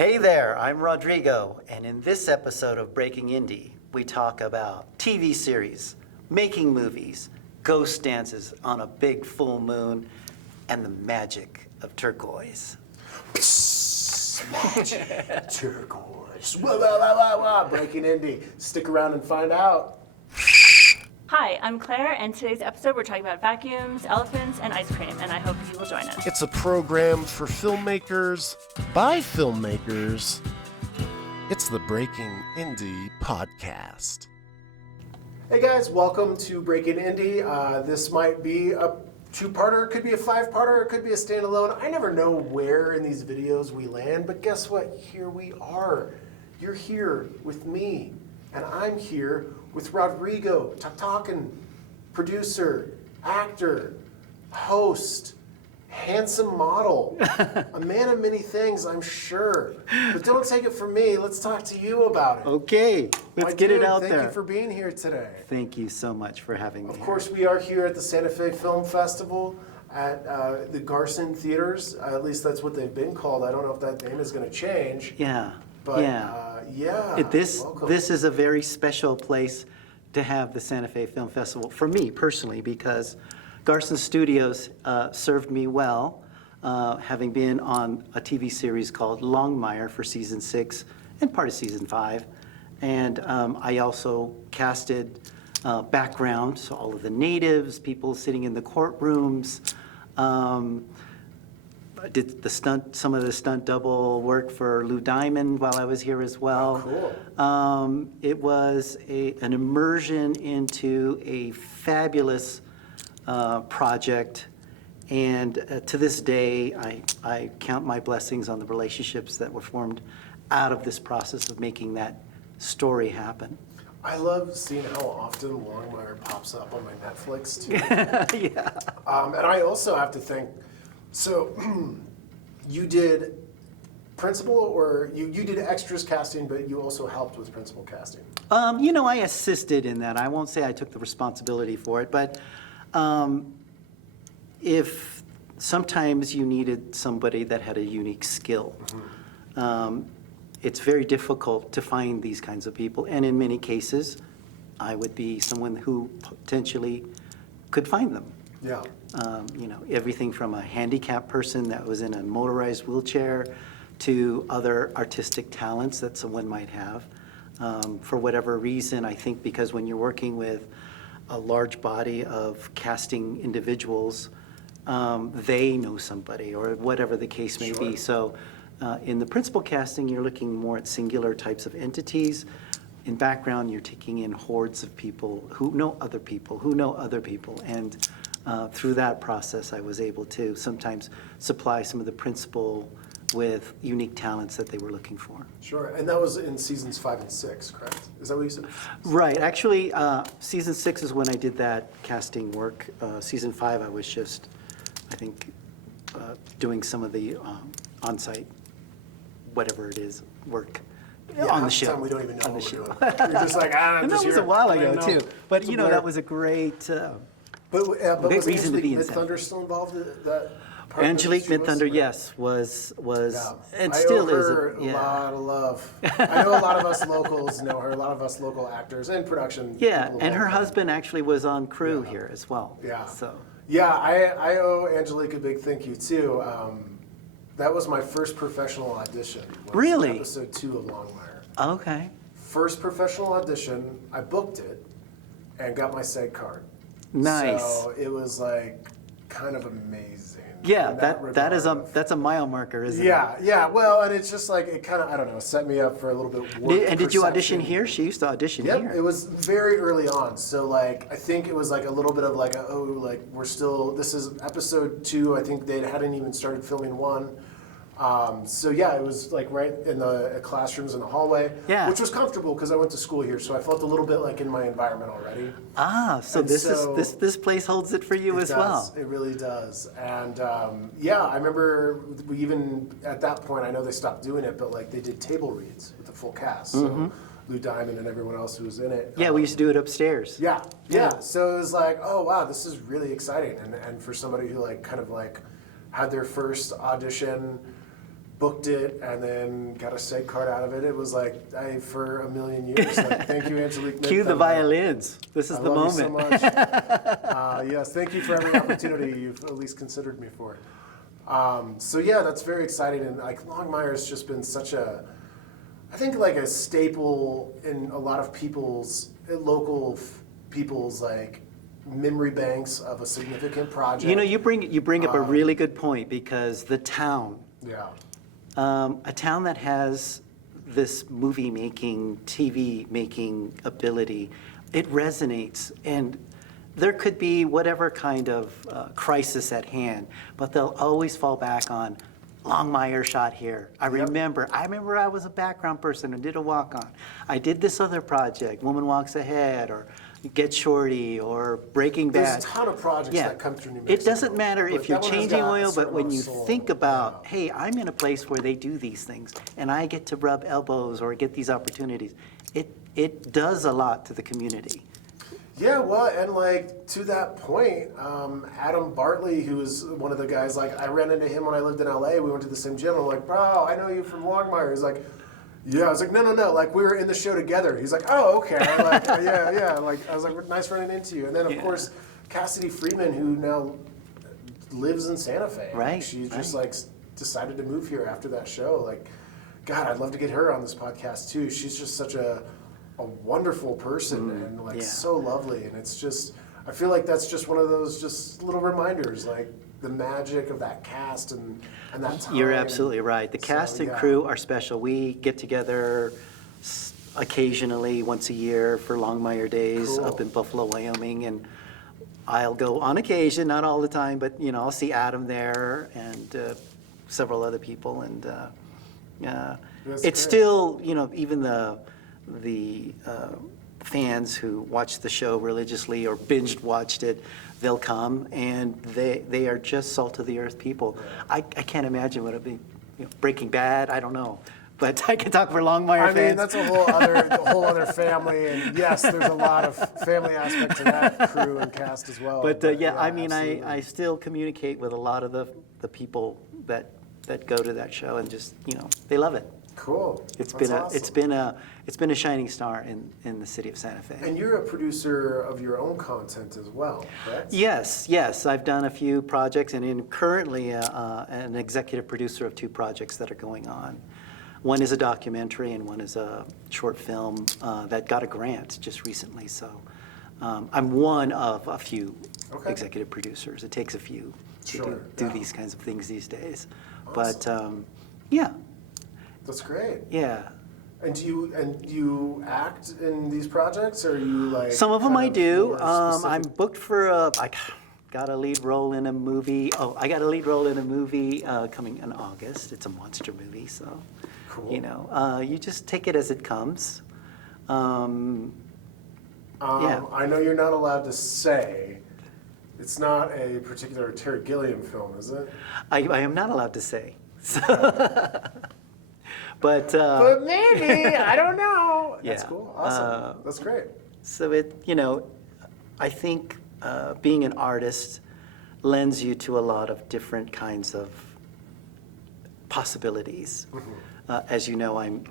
Hey there, I'm Rodrigo, and in this episode of Breaking Indie, we talk about TV series, making movies, ghost dances on a big full moon, and the magic of turquoise. Magic, turquoise, wah, wah, wah, wah, wah. Breaking Indie. Stick around and find out. Hi, I'm Claire, and today's episode we're talking about vacuums, elephants, and ice cream, and I hope you will join us. It's a program for filmmakers, by filmmakers. It's the Breaking Indie podcast. Hey guys, welcome to Breaking Indie. This might be a two-parter, it could be a five-parter, it could be a standalone. I never know where in these videos we land, but guess what? Here we are. You're here with me, and I'm here with Rodrigo Tactaquin, producer, actor, host, handsome model, a man of many things, I'm sure. But don't take it from me. Let's talk to you about it. Okay, let's get it out there. Thank you for being here today. Thank you so much for having me. Of course, we are here at the Santa Fe Film Festival at the Garson Theaters. At least that's what they've been called. I don't know if that name is going to change. Yeah. But yeah. Welcome. This is a very special place to have the Santa Fe Film Festival for me personally, because Garson Studios served me well, having been on a TV series called Longmire for season 6 and part of season 5, and I also casted background, so all of the natives, people sitting in the courtrooms. I did some of the stunt double work for Lou Diamond while I was here as well. Oh, cool. It was an immersion into a fabulous project, and to this day, I count my blessings on the relationships that were formed out of this process of making that story happen. I love seeing how often Longmire pops up on my Netflix, too. Yeah. And I also have to think, so you did principal, or you did extras casting, but you also helped with principal casting? I assisted in that. I won't say I took the responsibility for it, but if sometimes you needed somebody that had a unique skill, it's very difficult to find these kinds of people. And in many cases, I would be someone who potentially could find them. Yeah. Everything from a handicapped person that was in a motorized wheelchair to other artistic talents that someone might have. For whatever reason, I think because when you're working with a large body of casting individuals, they know somebody or whatever the case may be. So in the principal casting, you're looking more at singular types of entities. In background, you're taking in hordes of people who know other people, who know other people. And through that process, I was able to sometimes supply some of the principal with unique talents that they were looking for. Sure, and that was in seasons 5 and 6, correct? Is that what you said? Right, actually, season 6 is when I did that casting work. Season 5, I was just, I think, doing some of the on-site, whatever it is, work. Yeah, on the half show. Time we don't even know on what the we're show. doing. You're just like, I'm And just that was here. a while I ago, don't know. too. But, It's a you know, blur. that was a great... But was reason to be Angelique in San Mid-Thunder still involved in that part? Angelique She was? Mid-Thunder, yes, was Yeah. and I still owe is. her a lot of love. I know a lot of us locals know her, a lot of us local actors and production. Yeah, people and her love her. husband actually was on crew here as well. Yeah. So. Yeah, I owe Angelique a big thank you too. That was my first professional audition. Was Really? Episode 2 of Longmire. Okay. First professional audition, I booked it and got my SEG card. Nice. So it was like kind of amazing. Yeah, in that's regard. a mile marker, isn't it? Yeah. Well, and it's just like it kind of, I don't know, set me up for a little bit more. And did you audition here? She used to audition Yep, here. it was very early on. So like, I think it was like a little bit of like, we're still, this is episode 2. I think they hadn't even started filming 1. So yeah, it was like right in the classrooms in the hallway, which was comfortable because I went to school here, so I felt a little bit like in my environment already. So this place holds it for you as well. It really does. And yeah, I remember we even at that point, I know they stopped doing it, but like they did table reads with the full cast. So Lou Diamond and everyone else who was in it. Yeah, we used to do it upstairs. Yeah. So it was like, oh wow, this is really exciting. And for somebody who like kind of like had their first audition booked it, and then got a seg card out of it. It was like, for a million years, like, thank you, Angelique. Cue the violins. This is I the love moment. you so much. Yes, thank you for every opportunity you've at least considered me for. So yeah, that's very exciting, and like Longmire has just been such a, I think like a staple in a lot of people's people's like memory banks of a significant project. You know, you bring up a really good point, because the town, Yeah. a town that has this movie making, TV making ability, it resonates, and there could be whatever kind of crisis at hand, but they'll always fall back on Longmire shot here. I remember I was a background person and did a walk-on. I did this other project, Woman Walks Ahead, or Get Shorty, or Breaking Bad. There's a ton of projects that come through New Mexico. It doesn't matter but if you're that one has changing got a oil, but certain when amount you of soul. think about, hey, I'm in a place where they do these things, and I get to rub elbows or get these opportunities, it does a lot to the community. Yeah, well, and like to that point, Adam Bartley, who was one of the guys, like I ran into him when I lived in LA. We went to the same gym. I'm like, bro, I know you from Longmire. He's like, yeah. I was like, no. Like we were in the show together. He's like, oh, okay. I'm like, yeah. Like I was like, nice running into you. And then of course, Cassidy Freeman, who now lives in Santa Fe. Right. She just like decided to move here after that show. Like, God, I'd love to get her on this podcast too. She's just such a wonderful person and like so lovely, and it's just, I feel like that's just one of those just little reminders, like the magic of that cast and that time. You're absolutely right. The cast and crew are special. We get together occasionally once a year for Longmire Days up in Buffalo, Wyoming, and I'll go on occasion, not all the time, but you know, I'll see Adam there and several other people, and it's great. still, you know, even the fans who watch the show religiously or binged watched it, they'll come, and they are just salt of the earth people. I can't imagine what it'd be, you know, Breaking Bad, I don't know, but I can talk for Longmire fans. I mean, that's a whole other family, and yes, there's a lot of family aspect to that crew and cast as well. But yeah, I mean, I still communicate with a lot of the people that go to that show, and just, you know, they love it. Cool. It's That's been awesome. it's been a shining star in the city of Santa Fe. And you're a producer of your own content as well, correct? Yes. I've done a few projects, and am currently an executive producer of 2 projects that are going on. One is a documentary, and one is a short film that got a grant just recently. So I'm one of a few executive producers. It takes a few to do these kinds of things these days. Awesome. But yeah. That's great. Yeah. And do you act in these projects, or are you like? Some of them kind I do. more I'm specific? booked for I got a lead role in a movie. Oh, I got a lead role in a movie coming in August. It's a monster movie, so Cool. you know, you just take it as it comes. Yeah. I know you're not allowed to say. It's not a particular Terry Gilliam film, is it? I am not allowed to say. But But maybe, I don't know. That's Yeah. cool. Awesome. That's great. so you know, I think being an artist lends you to a lot of different kinds of possibilities. As you know, I'm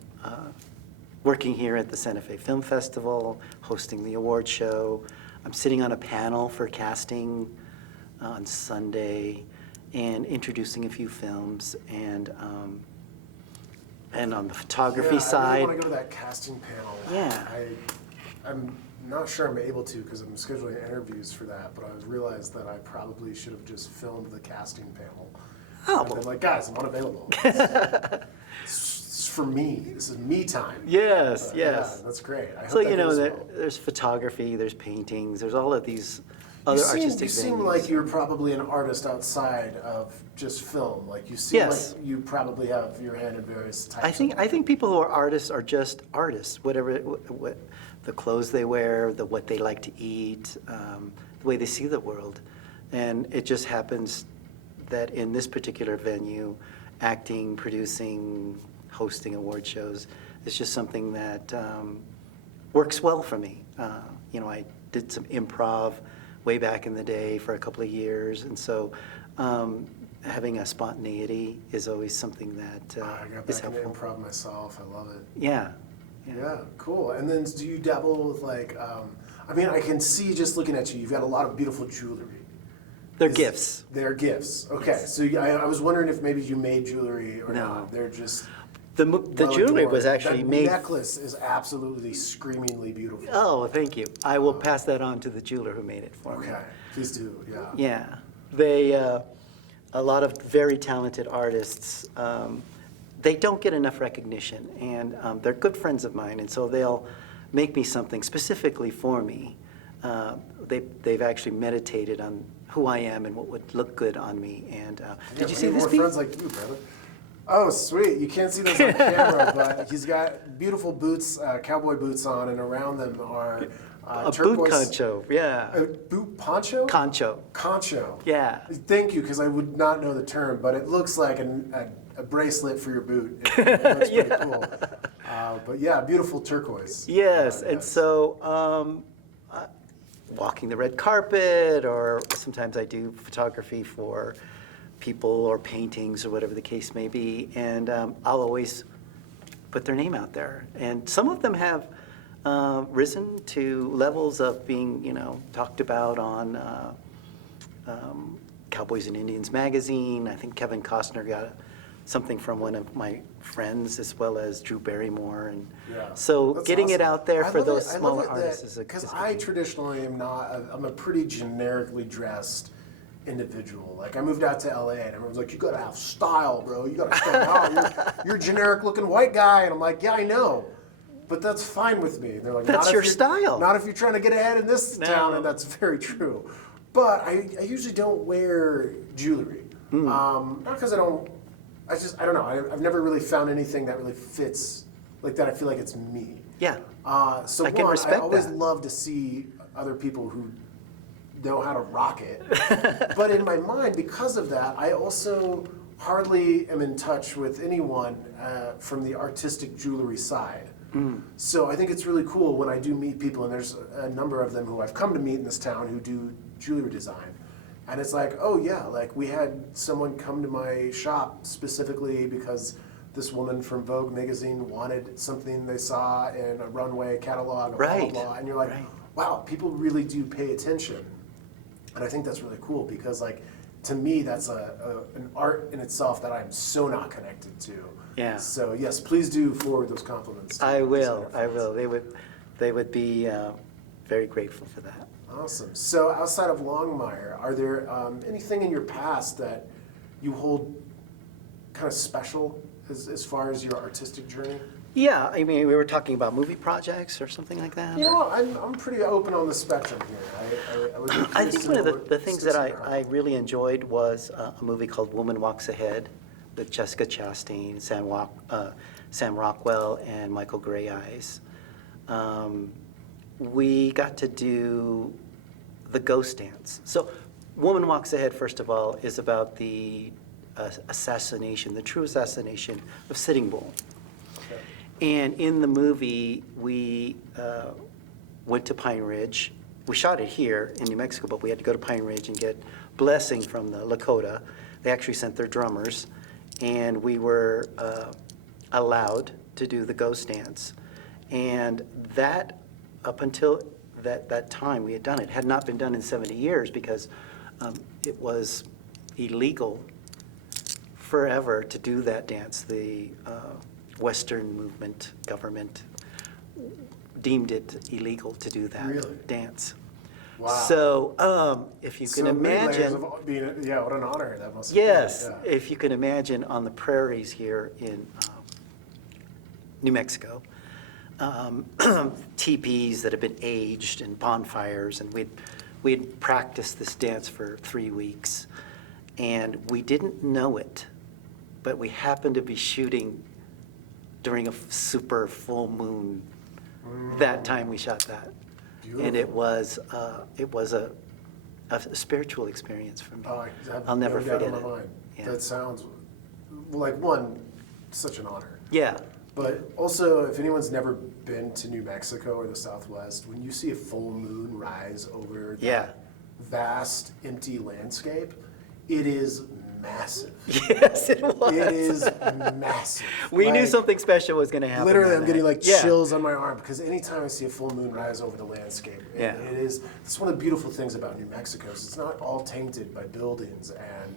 working here at the Santa Fe Film Festival, hosting the award show. I'm sitting on a panel for casting on Sunday and introducing a few films, and on the photography side. I really want to go to that casting panel. Yeah. I'm not sure I'm able to because I'm scheduling interviews for that, but I realized that I probably should have just filmed the casting panel. Oh. And been like, guys, I'm unavailable. It's for me. This is me time. Yes, Yeah, yes. that's great. I hope So, that you know, goes well. there's photography, there's paintings, there's all of these other artistic You seem venues. like you're probably an artist outside of just film. Like you seem Yes. like you probably have your hand in various types. I think people who are artists are just artists. Whatever, what the clothes they wear, what they like to eat, the way they see the world, and it just happens that in this particular venue, acting, producing, hosting award shows is just something that works well for me. You know, I did some improv way back in the day for a couple of years, and so having a spontaneity is always something that I got is back into helpful. improv myself. I love it. Yeah. Yeah, cool. And then do you dabble with like, I mean, I can see just looking at you, you've got a lot of beautiful jewelry. They're Is- gifts. They're gifts. Okay, Yes. so I was wondering if maybe you made jewelry or No. not. They're just The well jewelry adorned. was actually that made. necklace is absolutely screamingly beautiful. Oh, thank you. I will pass that on to the jeweler who made it for me. Okay, please do. Yeah. Yeah, they, a lot of very talented artists, they don't get enough recognition, and they're good friends of mine, and so they'll make me something specifically for me. They've actually meditated on who I am and what would look good on me. And Yeah, did you we see need this more piece? friends like you, brother. Oh, sweet. You can't see this on camera, but he's got beautiful boots, cowboy boots on, and around them are A boot turquoise. concho, yeah. A boot poncho? Concho, Concho. yeah. Thank you, because I would not know the term, but it looks like a bracelet for your boot. It looks pretty cool. But yeah, beautiful turquoise. Yes, and Yes. so walking the red carpet, or sometimes I do photography for people or paintings or whatever the case may be, and I'll always put their name out there. And some of them have risen to levels of being, talked about on Cowboys and Indians magazine. I think Kevin Costner got something from one of my friends, as well as Drew Barrymore. And Yeah. so That's getting it awesome. out there I for love those it- I love smaller it artists is a because is a I key. traditionally am not. I'm a pretty generically dressed individual. Like I moved out to LA and everyone's like, "You gotta have style, bro. You gotta stand out. You're a generic looking white guy," and I'm like, "Yeah, I know." But that's fine with me. They're like, That's "Not if your you're- style." Not if you're trying to get ahead in this No. town," and that's very true. But I usually don't wear jewelry. Hmm. Not because I don't. I don't know. I've never really found anything that really fits like that. I feel like it's me. Yeah. So I can one, I respect always that. love to see other people who know how to rock it. But in my mind, because of that, I also hardly am in touch with anyone from the artistic jewelry side. So I think it's really cool when I do meet people, and there's a number of them who I've come to meet in this town who do jewelry design. And it's like, oh yeah, like we had someone come to my shop specifically because this woman from Vogue magazine wanted something they saw in a runway catalog, blah, Right, blah, blah. And you're like, right. wow, people really do pay attention. And I think that's really cool because like, to me, that's an art in itself that I'm so not connected to. Yeah. So yes, please do forward those compliments. to I my will, designer I friends. will. They would be very grateful for that. Awesome. So outside of Longmire, are there anything in your past that you hold kind of special as far as your artistic journey? Yeah, I mean, we were talking about movie projects or something like that. You know, I'm pretty open on the spectrum here. I would be I curious think to one of know the what things sticks that in your heart. I really enjoyed was a movie called Woman Walks Ahead with Jessica Chastain, Sam Rockwell, and Michael Grey Eyes. We got to do the ghost dance. So Woman Walks Ahead, first of all, is about the assassination, the true assassination of Sitting Bull. Okay. And in the movie, we went to Pine Ridge. We shot it here in New Mexico, but we had to go to Pine Ridge and get blessing from the Lakota. They actually sent their drummers, and we were allowed to do the ghost dance. And that, up until that time we had done it, had not been done in 70 years because it was illegal forever to do that dance. The Western movement government deemed it illegal to do that Really? dance. Wow. So if you can So many layers imagine, of being, yeah, what an honor that must yes, be. Yeah. if you can imagine on the prairies here in New Mexico, teepees that have been aged and bonfires, and we'd practiced this dance for 3 weeks, and we didn't know it, but we happened to be shooting during a super full moon that time we shot that. And it was a spiritual experience for me. Oh, I have I'll never no doubt forget in my it. mind. Yeah. That sounds like such an honor. Yeah. But also, if anyone's never been to New Mexico or the Southwest, when you see a full moon rise over Yeah. that vast, empty landscape, it is massive. Yes, it was. It is massive. We knew Like, something special was going to happen. Literally, that I'm getting night. like Yeah. chills on my arm because anytime I see a full moon rise over the landscape, Yeah. it's one of the beautiful things about New Mexico. Is it's not all tainted by buildings and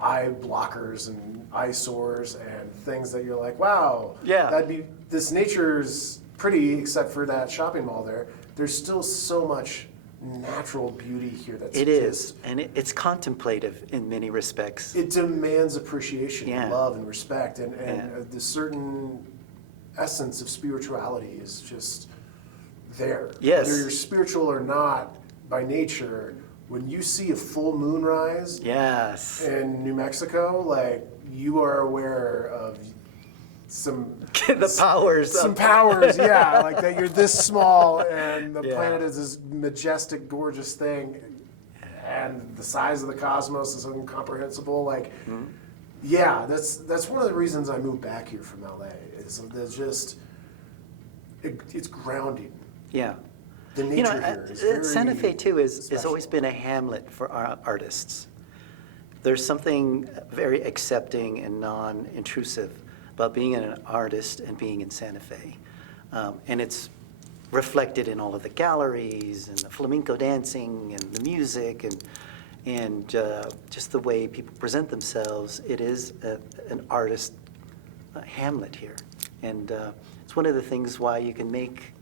eye blockers and eyesores and things that you're like, wow, Yeah. this nature's pretty except for that shopping mall there. There's still so much natural beauty here that's It is, and it's contemplative in many respects. it demands appreciation and Yeah. love and respect and Yeah. the certain essence of spirituality is just there. Yes. Whether you're spiritual or not by nature, when you see a full moon rise Yes. in New Mexico, like you are aware of some The powers. some powers, yeah, like that you're this small and the Yeah. planet is this majestic, gorgeous thing, and the size of the cosmos is incomprehensible. Like, yeah, that's one of the reasons I moved back here from LA. Is there's just it's grounding. Yeah. The nature You know, here is very Santa Fe too has special. always been a hamlet for our artists. There's something very accepting and non-intrusive about being an artist and being in Santa Fe. And it's reflected in all of the galleries and the flamenco dancing and the music and just the way people present themselves. It is an artist hamlet here. And it's one of the things why you can make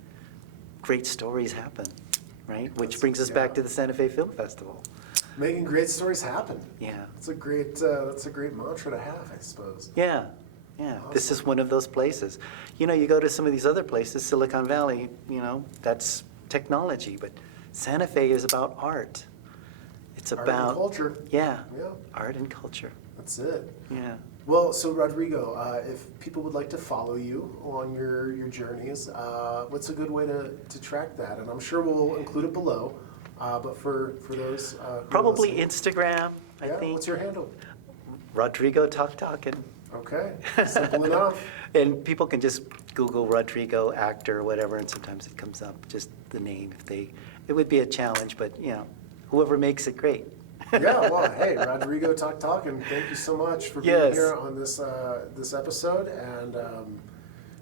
great stories happen, right? Which brings us back to the Santa Fe Film Festival. Making great stories happen. Yeah. That's a great mantra to have, I suppose. Yeah, yeah. This is one of those places. You know, you go to some of these other places, Silicon Valley, you know, that's technology, but Santa Fe is about art. It's Art about and culture. Yeah, Yeah. art and culture. That's it. Yeah. Well, so Rodrigo, if people would like to follow you on your journeys, what's a good way to track that? And I'm sure we'll include it below. But for those who are Probably listening- Instagram, I Yeah, think. what's your handle? Rodrigo Tactaquin. Okay, simple enough. And people can just Google Rodrigo actor or whatever, and sometimes it comes up, just the name. It would be a challenge, but you know, whoever makes it, great. Yeah, well, hey, Rodrigo Tactaquin, thank you so much for being Yes. here on this episode. And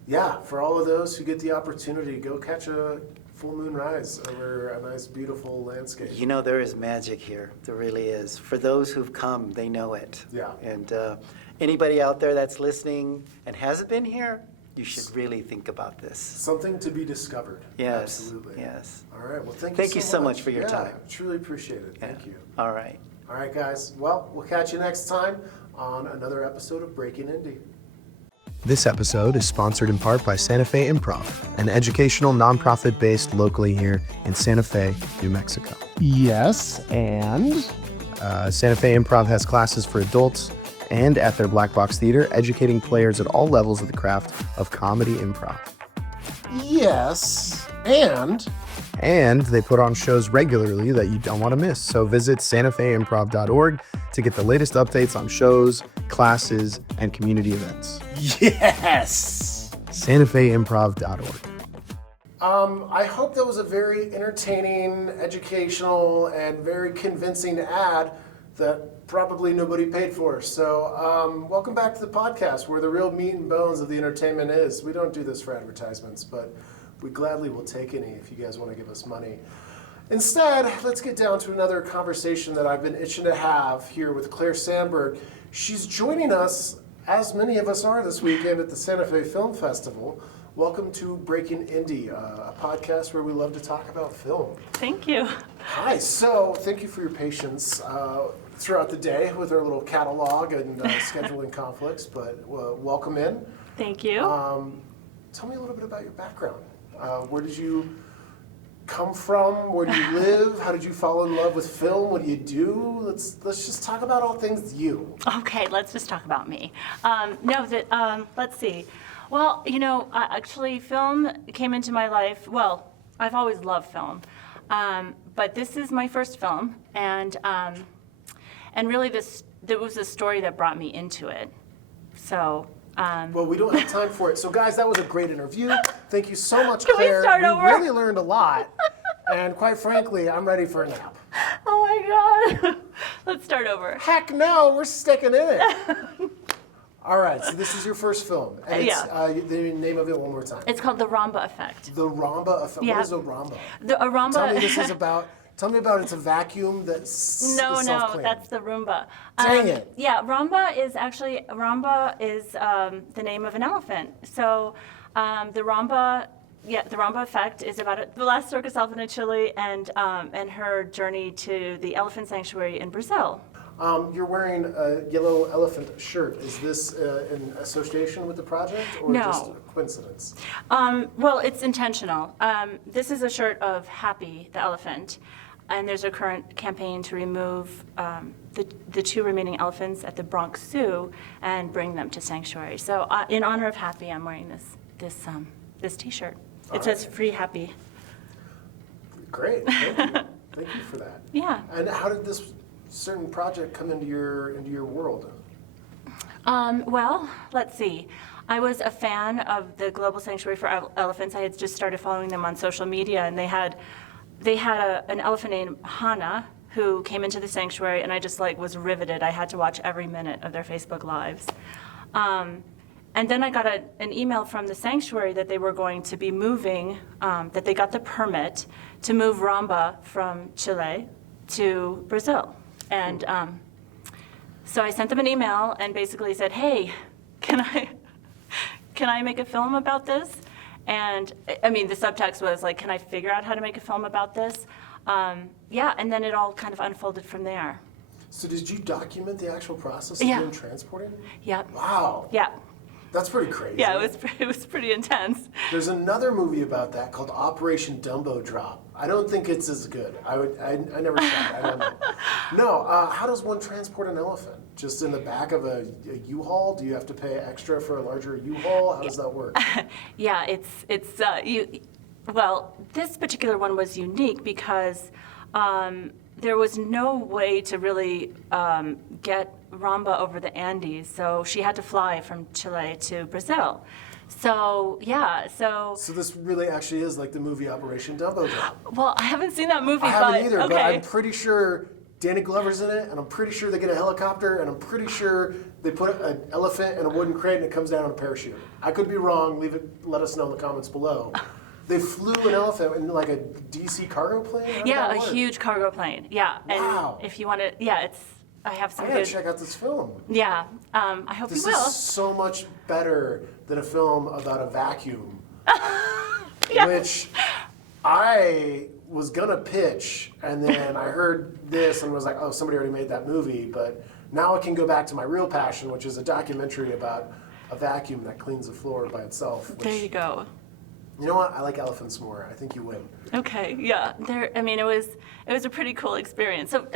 yeah, for all of those who get the opportunity, go catch a full moon rise over a nice, beautiful landscape. You know, there is magic here. There really is. For those who've come, they know it. Yeah. And anybody out there that's listening and hasn't been here, you should really think about this. Something to be discovered. Yes. Absolutely. Yes. All right. Well, Thank you so much for your Yeah, time. Truly appreciate it. Yeah. Thank you. All right. All right, guys. Well, we'll catch you next time on another episode of Breaking Indie. This episode is sponsored in part by Santa Fe Improv, an educational nonprofit based locally here in Santa Fe, New Mexico. Yes, and Santa Fe Improv has classes for adults and at their Black Box Theater, educating players at all levels of the craft of comedy improv. yes, and And they put on shows regularly that you don't want to miss. So visit santafeimprov.org to get the latest updates on shows, classes, and community events. yes. santafeimprov.org. I hope that was a very entertaining, educational, and very convincing ad that probably nobody paid for. So welcome back to the podcast where the real meat and bones of the entertainment is. We don't do this for advertisements, but we gladly will take any if you guys want to give us money. Instead, let's get down to another conversation that I've been itching to have here with Claire Sandberg. She's joining us, as many of us are this weekend at the Santa Fe Film Festival. Welcome to Breaking Indie, a podcast where we love to talk about film. Thank you. Hi, so thank you for your patience throughout the day with our little catalog and scheduling conflicts, but welcome in. Thank you. Tell me a little bit about your background. Where did you come from? Where do you live? How did you fall in love with film? What do you do? Let's just talk about all things you. Okay, let's just talk about me. Let's see. Well, you know, actually, film came into my life. Well, I've always loved film, but this is my first film, and really, there was a story that brought me into it. So. Well, we don't have time for it. So, guys, that was a great interview. Thank you so much, Can we Claire. start over? really learned a lot, and quite frankly, I'm ready for a nap. Oh my God. Let's start over. Heck no, we're sticking in it. All right, so this is your first film. And it's, Yeah. the name of it one more time. It's called the Ramba Effect. The Ramba Effect. Yeah. What is a Ramba? A Ramba. Tell me about it's a vacuum that's No, self-cleaning. that's the Roomba. Dang it. Yeah, Ramba is the name of an elephant. So the Ramba Effect is about the last circus elephant in Chile and her journey to the elephant sanctuary in Brazil. You're wearing a yellow elephant shirt. Is this in association with the project or No. just a coincidence? Well, it's intentional. This is a shirt of Happy, the elephant, and there's a current campaign to remove the two remaining elephants at the Bronx Zoo and bring them to sanctuary. So in honor of Happy, I'm wearing this T-shirt. It says "Free Happy." Great. Thank you. Thank you for that. Yeah. And how did this certain project come into your world? Well, let's see. I was a fan of the Global Sanctuary for Elephants. I had just started following them on social media, and they had an elephant named Hana who came into the sanctuary, and I just was riveted. I had to watch every minute of their Facebook Lives. And then I got an email from the sanctuary that they were going to be moving, that they got the permit to move Ramba from Chile to Brazil. And so I sent them an email and basically said, hey, can I make a film about this? And I mean, the subtext was can I figure out how to make a film about this? Yeah, and then it all kind of unfolded from there. So did you document the actual process of Yeah. them transporting? Yep. Wow. Yeah. That's pretty crazy. Yeah, it was pretty intense. There's another movie about that called Operation Dumbo Drop. I don't think it's as good. I never saw it. I don't know. No, how does one transport an elephant? Just in the back of a U-Haul? Do you have to pay extra for a larger U-Haul? How does that work? Yeah, well, this particular one was unique because there was no way to really get Ramba over the Andes, so she had to fly from Chile to Brazil. So, yeah, So this really actually is like the movie Operation Dumbo Drop. well, I haven't seen that movie, I haven't either, okay. but I'm pretty sure Danny Glover's in it, and I'm pretty sure they get a helicopter, and I'm pretty sure they put an elephant in a wooden crate and it comes down on a parachute. I could be wrong. Let us know in the comments below. They flew an elephant in like a DC cargo plane? How did Yeah, that a work? huge cargo plane. Yeah, and Wow. if you want to, yeah, I have some I gotta good. check out this film. Yeah, I hope This you will. is so much better than a film about a vacuum, Yeah. which I was gonna pitch, and then I heard this and was like, oh, somebody already made that movie, but now I can go back to my real passion, which is a documentary about a vacuum that cleans the floor by itself. Which, There you go. You know what? I like elephants more. I think you win. Okay, yeah. I mean, it was a pretty cool experience. So,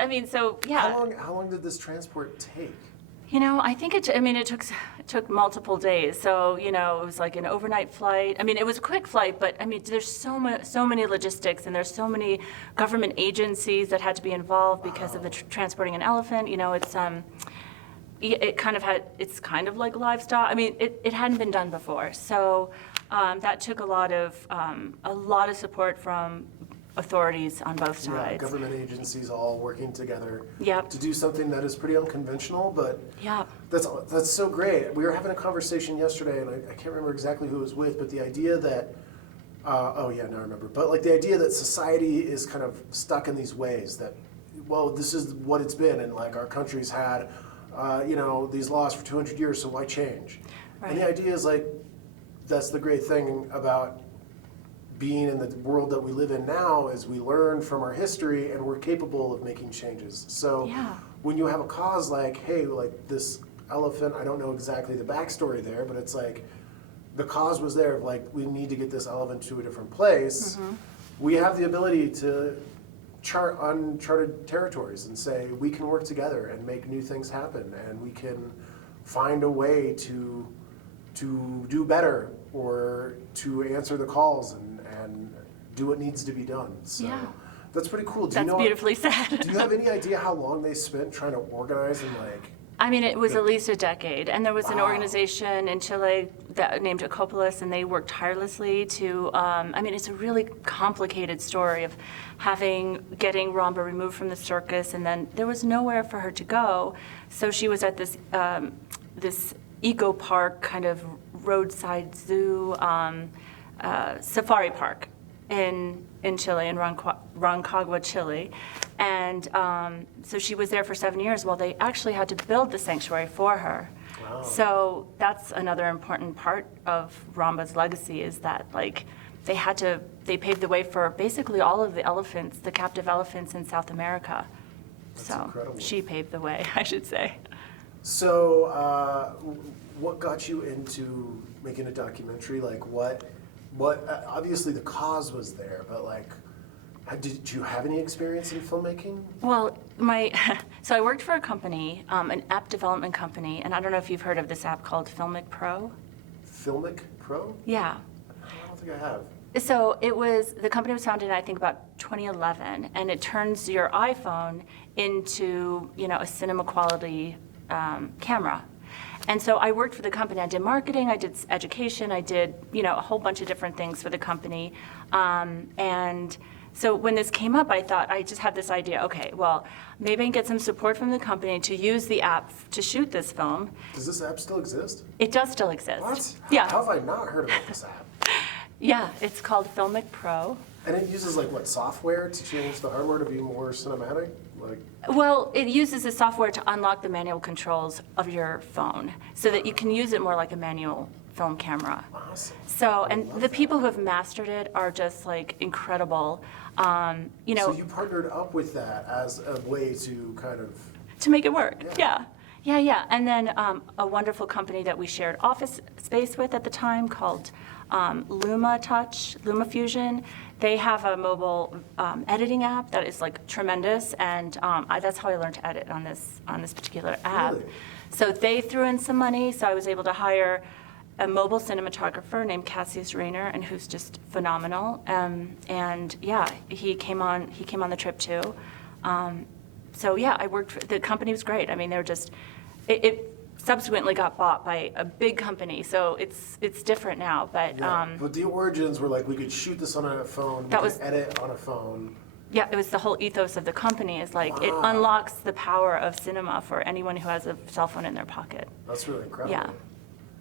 yeah. How long did this transport take? I think it took multiple days. So, it was like an overnight flight. I mean, it was a quick flight, but I mean, there's so many logistics, and there's so many government agencies that had to be involved because of the transporting an elephant. It's kind of like livestock. I mean, it hadn't been done before. So that took a lot of support from authorities on both Yeah, sides. government agencies all working together Yep. to do something that is pretty unconventional, but Yeah. that's so great. We were having a conversation yesterday, and I can't remember exactly who it was with, but the idea that, oh yeah, now I remember. But like the idea that society is kind of stuck in these ways that, well, this is what it's been, and like our country's had, these laws for 200 years, so why change? Right. And the idea is like, that's the great thing about being in the world that we live in now is we learn from our history and we're capable of making changes. So Yeah. when you have a cause like, hey, like this elephant, I don't know exactly the backstory there, but it's like the cause was there of like, we need to get this elephant to a different place. Mm-hmm. We have the ability to chart uncharted territories and say, we can work together and make new things happen, and we can find a way to do better or to answer the calls and do what needs to be done. So Yeah. that's pretty cool. That's beautifully said. Do you have any idea how long they spent trying to organize and like I mean, it was at least a decade. And there was an organization in Chile that named Acopolis, and they worked tirelessly to, I mean, it's a really complicated story of getting Ramba removed from the circus, and then there was nowhere for her to go. So she was at this eco park, kind of roadside zoo, safari park in Chile, in Rancagua, Chile. And so she was there for 7 years. Well, they actually had to build the sanctuary for her. Wow. So that's another important part of Ramba's legacy, is that like they paved the way for basically all of the elephants, the captive elephants in South America. That's so incredible. She paved the way, I should say. So what got you into making a documentary? Like what obviously the cause was there, but like, did you have any experience in filmmaking? Well, so I worked for a company, an app development company, and I don't know if you've heard of this app called Filmic Pro. Filmic Pro? Yeah. I don't think I have. So the company was founded in, I think, about 2011, and it turns your iPhone into, a cinema quality camera. And so I worked for the company. I did marketing, I did education, I did, a whole bunch of different things for the company. And so when this came up, I thought, I just had this idea, okay, well, maybe I can get some support from the company to use the app to shoot this film. Does this app still exist? It does still exist. What? Yeah. How have I not heard about this app? Yeah, it's called Filmic Pro. And it uses like what, software to change the hardware to be more cinematic? Like, Well, it uses the software to unlock the manual controls of your phone so that you can use it more like a manual film camera. awesome. So, and the people who have mastered it are just like incredible. So you partnered up with that as a way to kind of, To make it work, yeah. And then a wonderful company that we shared office space with at the time called Luma Fusion. They have a mobile editing app that is like tremendous, and that's how I learned to edit on this particular app. Really? So they threw in some money, so I was able to hire a mobile cinematographer named Cassius Rayner, and who's just phenomenal. And yeah, he came on the trip too. So yeah, I worked for, the company was great. I mean, they're just, it subsequently got bought by a big company, so it's different now. But but the origins were like, we could shoot this on a phone, we could edit on a phone. yeah, it was the whole ethos of the company is like, it unlocks the power of cinema for anyone who has a cell phone in their pocket. That's really incredible. Yeah.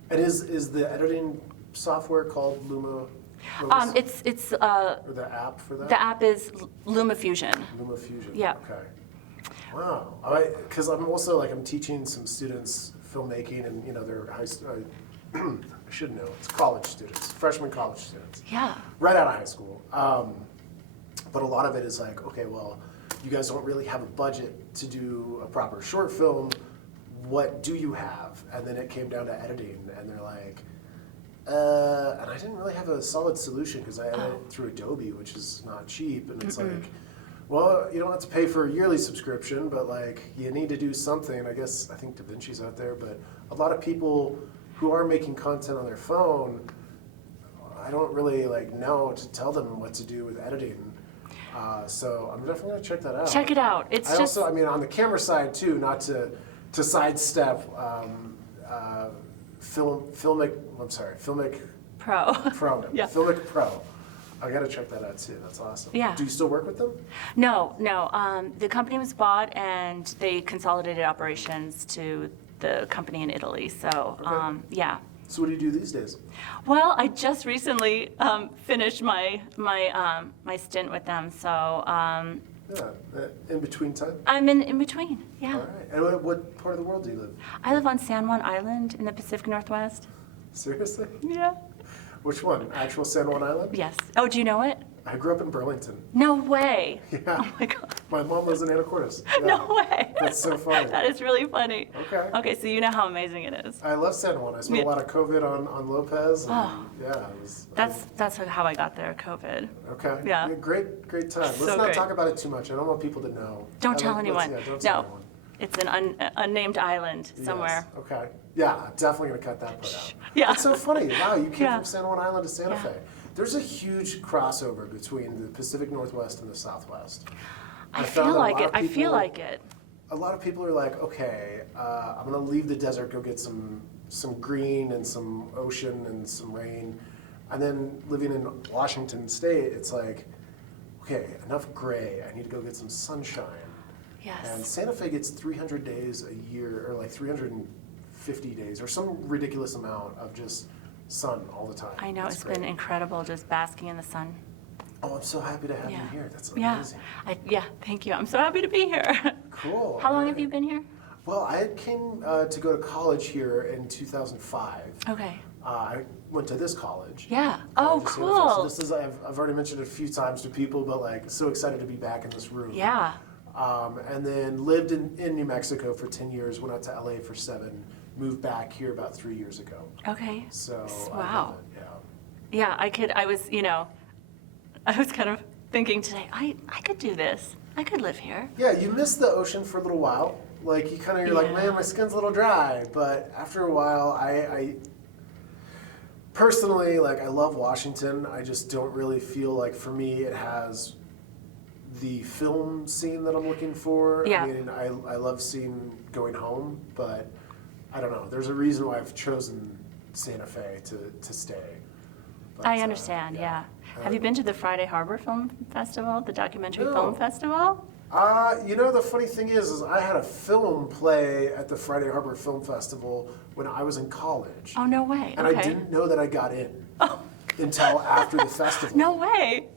And is the editing software called Luma? It's Or the app for that? the app is Luma Fusion. Luma Fusion. Yeah. Okay. Wow. Because I'm also I'm teaching some students filmmaking, and they're I should know, it's college students, freshman college students. Yeah. Right out of high school. But a lot of it is like, okay, well, you guys don't really have a budget to do a proper short film. What do you have? And then it came down to editing, and they're like, and I didn't really have a solid solution because I edit through Adobe, which is not cheap, and it's like, well, you don't have to pay for a yearly subscription, but you need to do something. I think DaVinci's out there, but a lot of people who are making content on their phone, I don't really know to tell them what to do with editing. So I'm definitely gonna check that out. Check it out. It's just On the camera side too, not to sidestep Filmic pro. Pro. Yeah. Filmic Pro. I gotta check that out too. That's awesome. Yeah. Do you still work with them? No. The company was bought, and they consolidated operations to the company in Italy. So, yeah. So what do you do these days? Well, I just recently finished my stint with them. So, In between time? I'm in between. Yeah. All right. And what part of the world do you live? I live on San Juan Island in the Pacific Northwest. Seriously? Yeah. Which one? Actual San Juan Island? Yes. Oh, do you know it? I grew up in Burlington. No way. Yeah. Oh my God. My mom lives in Anacortes. Yeah. No way. That's so funny. That is really funny. Okay. Okay, so you know how amazing it is. I love San Juan. I spent a lot of COVID on Lopez. And yeah, it was. That's how I got there, COVID. Okay. Yeah. Great time. Let's So not great. talk about it too much. I don't want people to know. Don't tell anyone. Don't tell No. anyone. It's an unnamed island somewhere. Yes. Okay. Yeah, definitely gonna cut that part out. Yeah. It's so funny. Wow, you came Yeah. from San Juan Island to Santa Yeah. Fe. There's a huge crossover between the Pacific Northwest and the Southwest. I found feel that a like lot it. of I feel people- like it. a lot of people are like, okay, I'm gonna leave the desert, go get some green and some ocean and some rain, and then living in Washington State, it's like, okay, enough gray. I need to go get some sunshine. Yes. And Santa Fe gets 300 days a year, or like 350 days, or some ridiculous amount of just sun all the time. I know, it's great. been incredible just basking in the sun. Oh, I'm so happy to have you Yeah. here. That's Yeah. amazing. Yeah, thank you. I'm so happy to be here. Cool. How long All have you right. been here? Well, I came to go to college here in 2005. Okay. I went to this college. Yeah. College Oh, of Santa Fe. cool. So this is, I've already mentioned it a few times to people, but like so excited to be back in this room. Yeah. And then lived in New Mexico for 10 years, went out to LA for 7, moved back here about 3 years ago. Okay. So I Wow. love it, yeah. Yeah, I was kind of thinking today, I could do this. I could live here. Yeah, you miss the ocean for a little while. Like you kind of, you're like, Yeah. man, my skin's a little dry. But after a while, I personally, like, I love Washington. I just don't really feel like for me it has the film scene that I'm looking for. Yeah. I mean, I love seeing Going Home, but I don't know. There's a reason why I've chosen Santa Fe to stay. But, I understand, yeah. Have you been to the Friday Harbor Film Festival, the documentary No. film festival? You know, the funny thing is I had a film play at the Friday Harbor Film Festival when I was in college. Oh, no way. And Okay. I didn't know that I got in Oh, until after the festival. no way.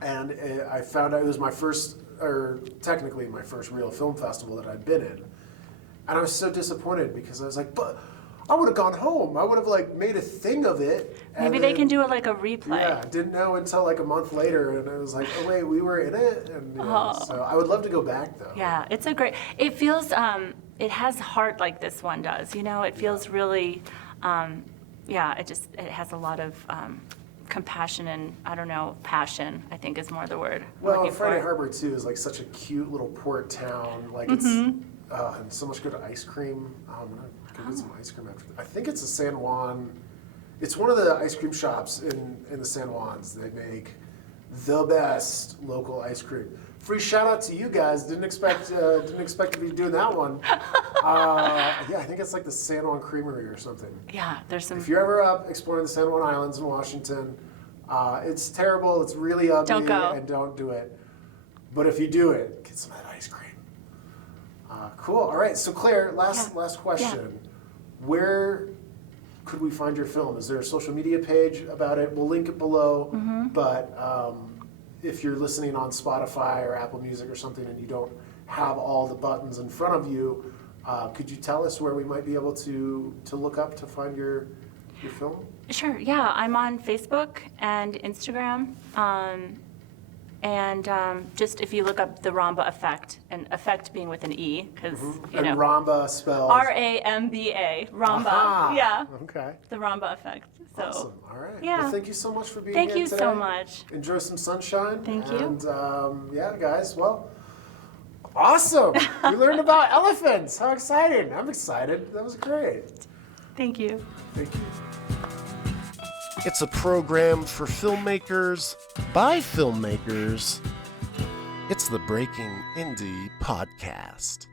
And I found out it was my first, or technically my first real film festival that I'd been in. And I was so disappointed because I was like, but I would have gone home. I would have like made a thing of it. And Maybe they then- can do it like a replay. Yeah, didn't know until like a month later, and I was like, oh wait, we were in it. And you know, Oh. so I would love to go back though. Yeah, it's a great, it feels, it has heart like this one does, you know? It feels really, it has a lot of compassion and, I don't know, passion, I think is more the word I'm Well, looking Friday for. Harbor too is like such a cute little port town. Like it's Mm-hmm. and so much good ice cream. I'm gonna go get some ice cream after. I think it's a San Juan. It's one of the ice cream shops in the San Juans. They make the best local ice cream. Free shout out to you guys. Didn't expect to be doing that one. Yeah, I think it's like the San Juan Creamery or something. Yeah, there's some, If you're ever up exploring the San Juan Islands in Washington, it's terrible. It's really ugly, Don't go. and don't do it. But if you do it, get some of that ice cream. Cool. All right. So Claire, last question. Where could we find your film? Is there a social media page about it? We'll link it below. Mm-hmm. But if you're listening on Spotify or Apple Music or something and you don't have all the buttons in front of you, could you tell us where we might be able to look up to find your film? sure, yeah, I'm on Facebook and Instagram. And just if you look up the Ramba Effect, and effect being with an E, because, you And know, Ramba spells. Ramba, Ramba, Aha. yeah, Okay. the Ramba Effect. So, Awesome. All right. yeah. Well, thank you so much for being thank here you today. so much. Enjoy some sunshine. Thank you. And yeah, guys, well, awesome. We learned about elephants. How exciting. I'm excited. That was great. Thank you. Thank you. It's a program for filmmakers by filmmakers. It's the Breaking Indie Podcast.